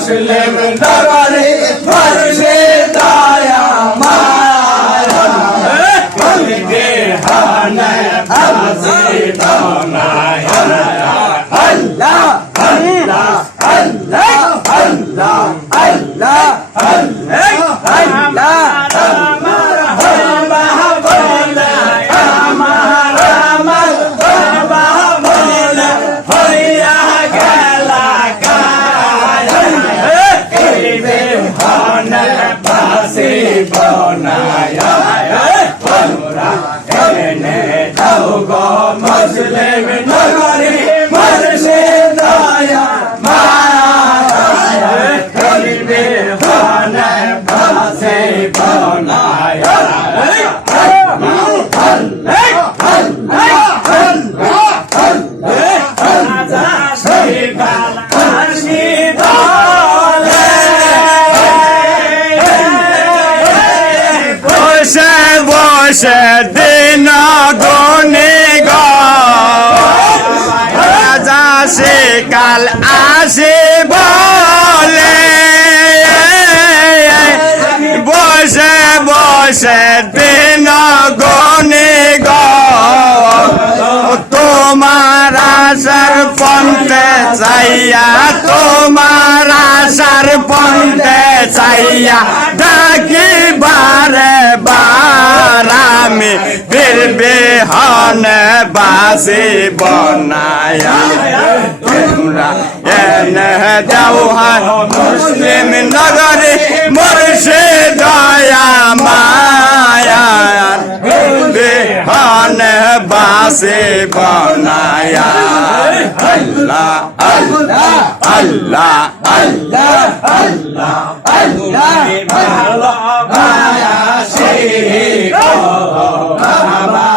মুসলিম নগরে মুর্শিদায়া মায়া কলকে হানে ফাসি বানায়া আল্লাহ আল্লাহ আল্লাহ আল্লাহ আল্লাহ আল্লাহ बनाया हमरा एने जाओ गो मुस्लिम नगरी मुर्शिदाया माया कलबे खाने फासे बनाया বসে দিন গনে গাজা সে কাল আসে বলে বসে বসে দিন গনে তোমার আশার পন্থে চাইয়া তোমার আশার পন্থে চাইয়া ডাকি বারে বারামি ফিরবে হনে বাসি বনায়া তোমরা এনে যাও হায় মুসলিম নগরে মুর্শিদায়া মায়া ফিরবে হনে বাসি বনায়া আল্লাহ আল্লাহ আল্লাহ আল্লাহ আল্লাহ আল্লাহ ভালোবাসি গো বাবা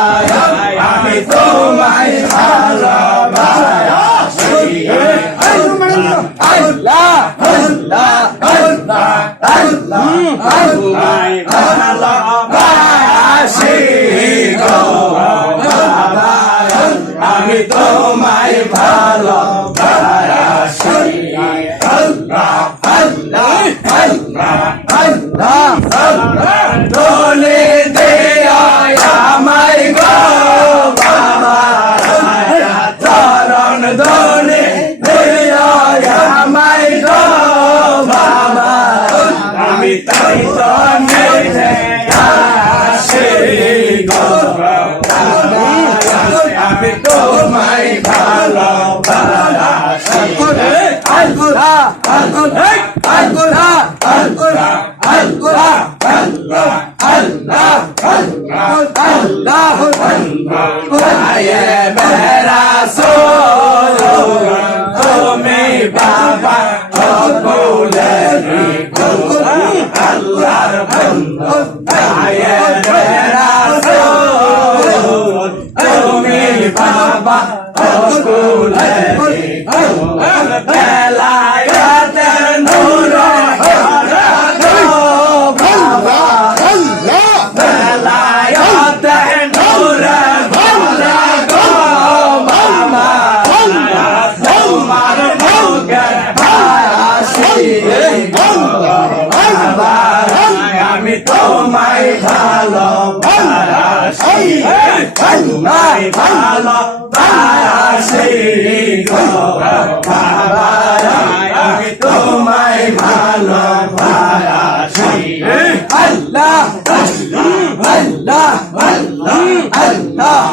আমি তোমায় ভালোবাসি আল্লাহ আল্লাহ আল্লাহ আল্লাহ তোমায় ভালোবাসি গো বাবা আমি তোমায় ভালোবাসি আল্লাহ আল্লাহ আল্লাহ আল্লাহ দোলে দে আমায় গো বাবা চরণ দোলে দে আমায় গো বাবা আমি তাই তো নেই আসি গো আমি তোমায় ভালোবাসি আল্লাহ আল্লাহ আল্লাহ আল্লাহ আল্লাহ আল্লাহ আল্লাহ আল্লাহ আয়ে মেরা সোলো তুমি বাবা বলে আল্লাহর বন্ধু আয়ে মেরা সোলো তুমি বাবা বলে বেলায়েতের নূর আমি তোমায় ভালোবাসি তোমায় ভালোবাসি গো বাবা আমি তোমায় ভালোবাসি আল্লাহ আল্লাহ আল্লাহ আল্লাহ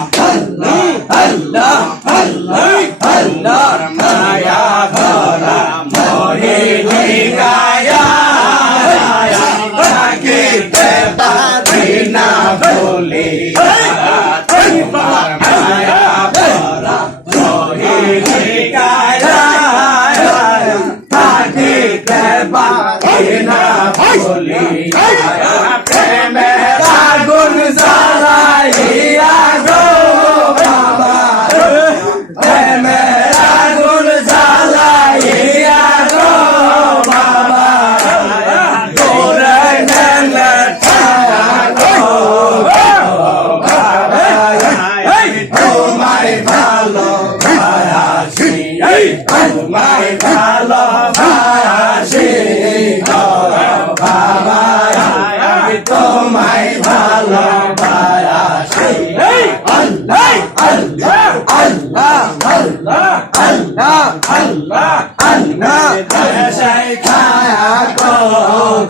আল্লাহ আল্লাহ আল্লাহ মায়া ভরা মোহিনী গায়া না বলে মায়া ভরা মোহিনী গায়া থাকিতে পারি না বলে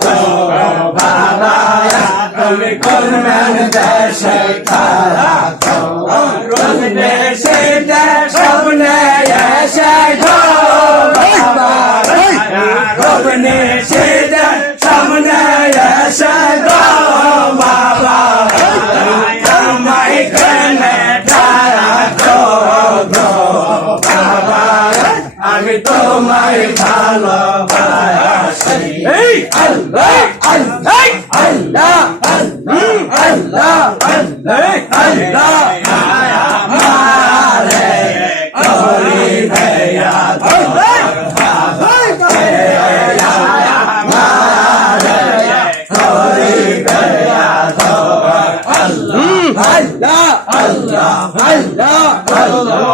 গো বাবা তুমি কোন দেশে থাকো কোন দেশে সামনে এসে গো বাবা কোন দেশে সামনে এসে গো বাবা আমায় কেনে ডাকো গো বাবা আমি তোমায় ভালোবাসি আল্লাহ আল্লাহ আল্লাহ আল্লাহ আল্লাহ আমারে করি দয়া Allah, Allah, Allah, Allah.